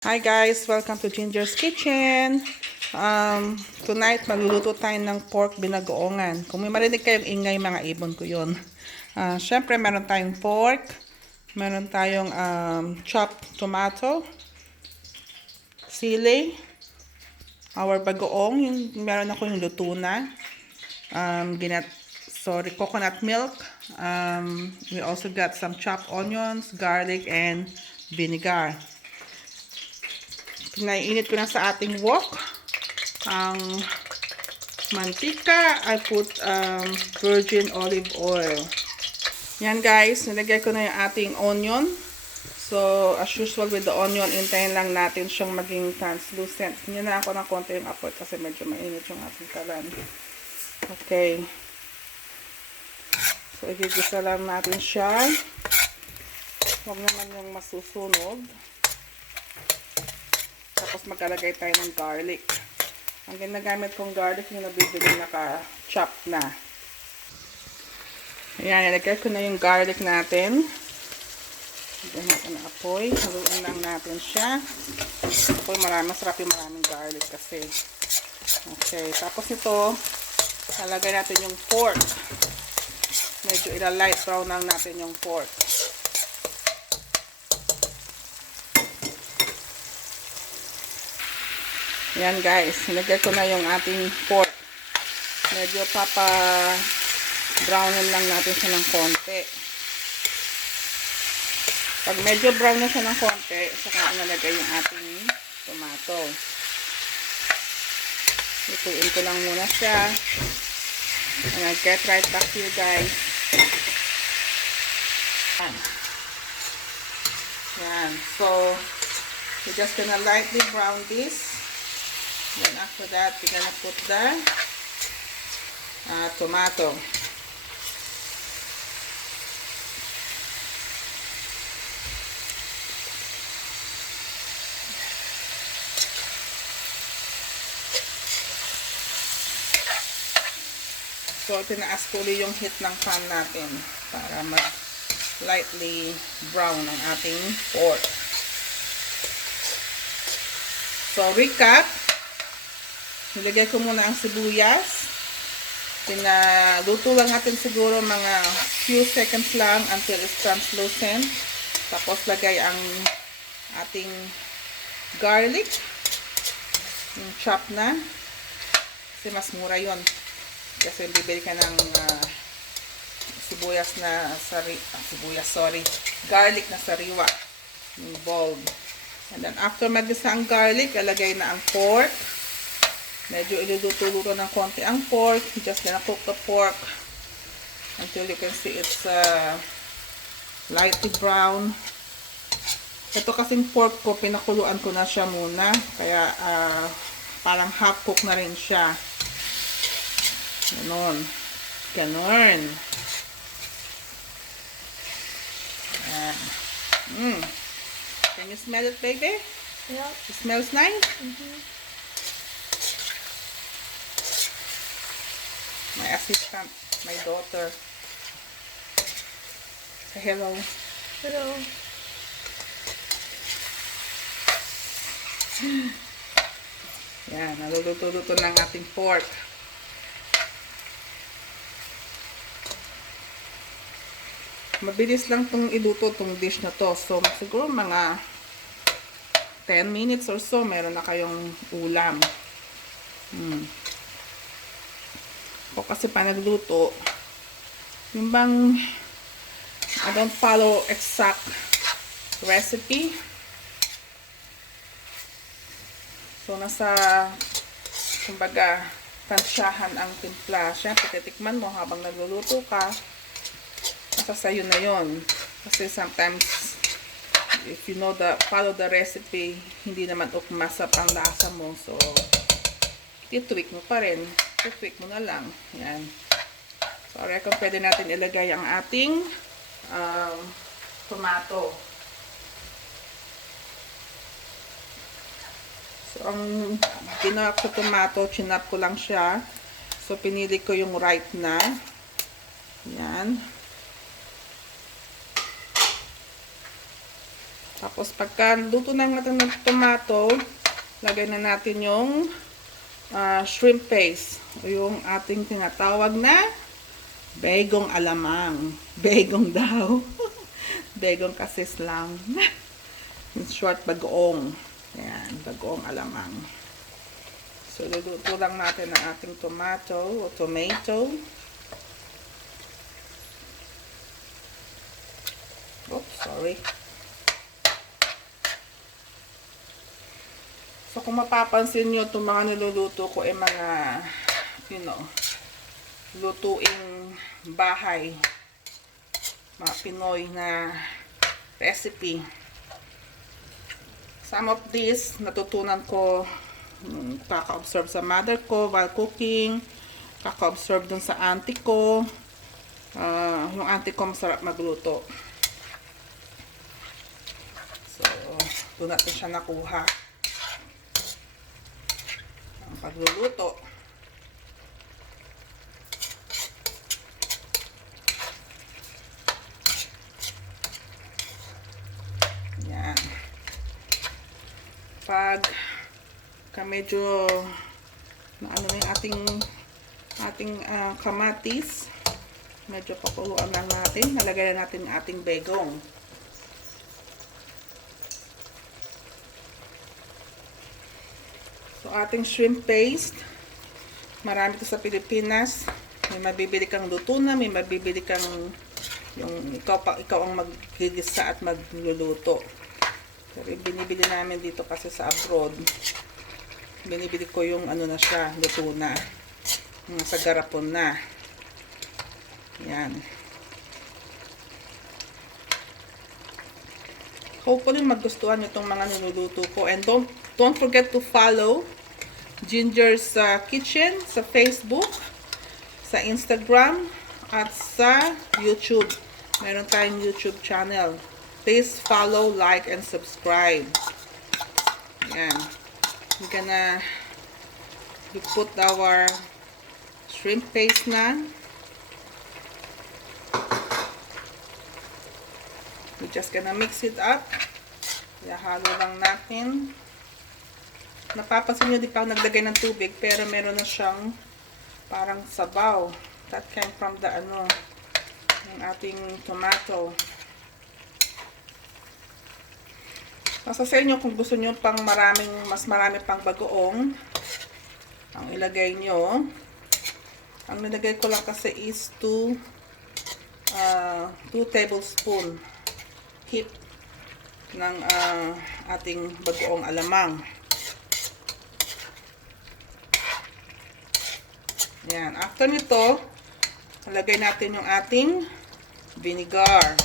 Hi guys! Welcome to Ginger's Kitchen. Tonight, magluluto tayo ng pork binagoongan. Kung may marinig kayong ingay, mga ibon ko yun. Siyempre, meron tayong pork. Meron tayong chopped tomato, sili, our bagoong. Meron ako yung luto na. Coconut milk. We also got some chopped onions, garlic, and vinegar. Pinaiinit ko na sa ating wok ang mantika. I put virgin olive oil. Yan guys, nilagay ko na yung ating onion. So, as usual with the onion, intayin lang natin siyang maging translucent. Hinyan na ako ng konti yung apoy kasi medyo mainit yung ating kalan. Okay. So, igigisa lang natin siya. Huwag naman yung masusunog. Tapos maglalagay tayo ng garlic. Ang ginagamit kong garlic yung nabibili naka-chop na. Ayan, nilagay ko na yung garlic natin. Lagyan natin ng apoy. Haluin lang natin siya. Apoy, masarap yung maraming garlic kasi. Okay, tapos ito, lalagay natin yung pork. Medyo ila-light brown lang natin yung pork. Yan guys, nilagay ko na yung ating pork. Medyo brownin lang natin siya ng konti. Pag medyo brown na siya ng konti, saka nalagay yung ating tomato. Lutuin ko lang muna siya. And I'll get right back to you guys. Yan. So, we're just gonna lightly brown this. Then after that, we're gonna put the tomato. So, tinaas ko ulit yung heat ng pan natin para lightly brown ang ating pork. So, recap. Nilagay ko muna ang sibuyas. Pinaluto lang natin siguro mga few seconds lang until it's translucent. Tapos lagay ang ating garlic. Yung chop na. Kasi mas mura yon. Kasi bibili ka ng garlic na sariwa. Yung bulb. And then after magisa ang garlic, ilagay na ang pork. Medyo iluluto-luto ng konti ang pork. Just gonna cook the pork until you can see it's lightly brown. Ito kasing pork ko, pinakuluan ko na siya muna. Kaya parang half cook na rin siya. Ganon. Ganon. Can you smell it, baby? Yeah. It smells nice? My assistant, my daughter. Say hello. Hello. Yan, naluluto-luto ng ating pork. Mabilis lang itong iluto itong dish na to. So, siguro mga 10 minutes or so, meron na kayong ulam. O kasi pa nagluto, yung bang I don't follow exact recipe. So, kumbaga, tansyahan ang timpla. Siyempre, titikman mo habang nagluluto ka. Nasa sayo na yon. Kasi sometimes, if you follow the recipe, hindi naman ukmasa pang lasa mo. So, titweak mo pa rin. Titweak mo na lang. Yan. So, I reckon pwede natin ilagay ang ating tomato. So, ang ginawa ko sa tomato, chinap ko lang siya. So, pinili ko yung ripe na. Yan. Tapos pagka luto na natin ng tomato, lagay na natin yung shrimp paste. O yung ating tinatawag na bagong alamang. Bagong daw. Bagong kasi slang. In short, bagoong. Ayan, bagoong alamang. So, luluto lang natin ang ating tomato o tomato. Oops, sorry. So, kung mapapansin nyo, itong mga niluluto ko ay mga, lutuing bahay. Mga Pinoy na recipe. Some of these, natutunan ko, kaka-observe sa mother ko while cooking, kaka-observe dun sa auntie ko. Yung auntie ko masarap magluto. So, doon natin siya nakuha. Ang pagluluto. Yan. Pag medyo na ano yung ating kamatis, medyo pakuluan lang natin. Nalagay na natin yung ating begong. So, ating shrimp paste, marami ito sa Pilipinas. May mabibili kang luto na, may mabibili kang yung ikaw ang maggigisa at magluluto. Pero binibili namin dito kasi sa abroad. Binibili ko yung ano na siya, luto na. Yung sa garapon na. Yan. Hopefully magustuhan nyo itong mga niluluto ko. And don't forget to follow Ginger's Kitchen sa Facebook, sa Instagram, at sa YouTube. Meron tayong YouTube channel. Please follow, like, and subscribe. Yan. We put our shrimp paste na. We're just gonna mix it up. Ihalo lang natin. Napapansin nyo, di pa naglagay ng tubig, pero meron na siyang parang sabaw. That came from the yung ating tomato. Nasa sa inyo kung gusto nyo pang mas marami pang bagoong ang ilagay nyo. Ang nilagay ko lang kasi is 2 tablespoon heap ng ating bagoong alamang. Yan. After nito, ilagay natin yung ating vinegar.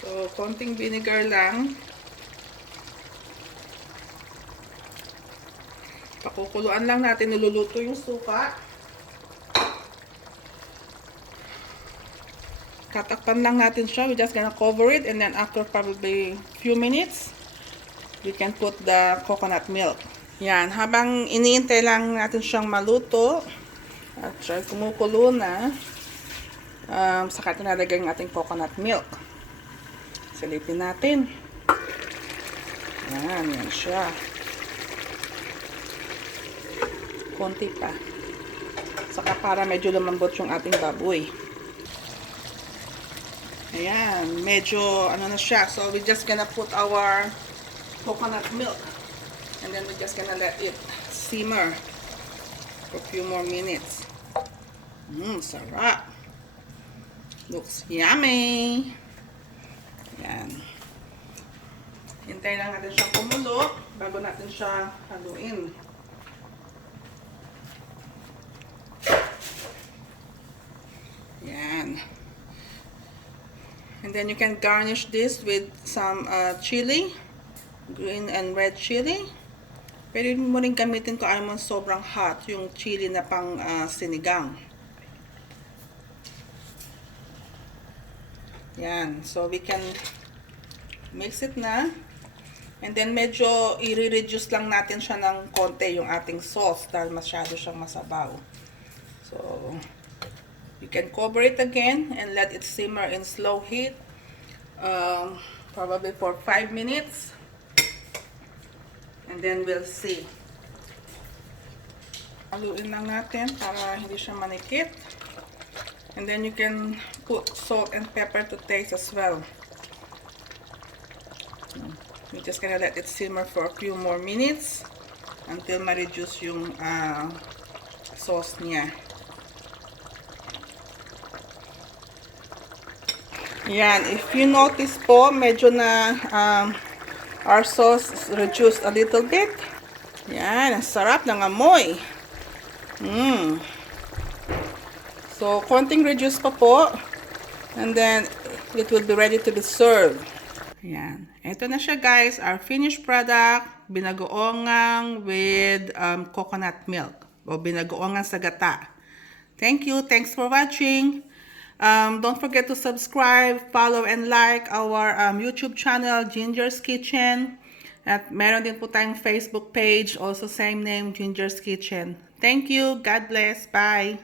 So, konting vinegar lang. Pakukuluan lang natin, niluluto yung suka. Tatakpan lang natin siya. We're just gonna cover it, and then after probably few minutes, we can put the coconut milk. Yan, habang iniintay lang natin siyang maluto at siya kumukulo na, saka tinalagay ang ating coconut milk. Silipin natin. Yan siya. Konti pa. Saka para medyo lumambot yung ating baboy. Ayan, medyo ano na siya. So, we're just gonna put our coconut milk. And then we're just gonna let it simmer for a few more minutes. Sarap. Looks yummy. Yan. Hintayin lang natin siyang kumulo bago natin siya haluin. Yan. And then you can garnish this with some chili, green and red chili. Pwede mo rin gamitin ko ayaw mo sobrang hot, yung chili na pang sinigang. Yan. So, we can mix it na. And then, medyo i-reduce lang natin siya ng konti yung ating sauce dahil masyado siyang masabaw. So, You can cover it again and let it simmer in slow heat, probably for 5 minutes, and then we'll see. Haluin lang natin para hindi siya manikit. And then you can put salt and pepper to taste as well. We're just gonna let it simmer for a few more minutes until ma-reduce yung sauce niya. Yan, if you notice po, medyo na our sauce is reduced a little bit. Yan, ang sarap ng amoy. So, konting reduce pa po. And then, it will be ready to be served. Ayan. Ito na siya guys, our finished product. Binagoongang with coconut milk. O binagoongang sa gata. Thank you. Thanks for watching. Don't forget to subscribe, follow, and like our YouTube channel, Ginger's Kitchen. At meron din po tayong Facebook page, also same name, Ginger's Kitchen. Thank you. God bless. Bye.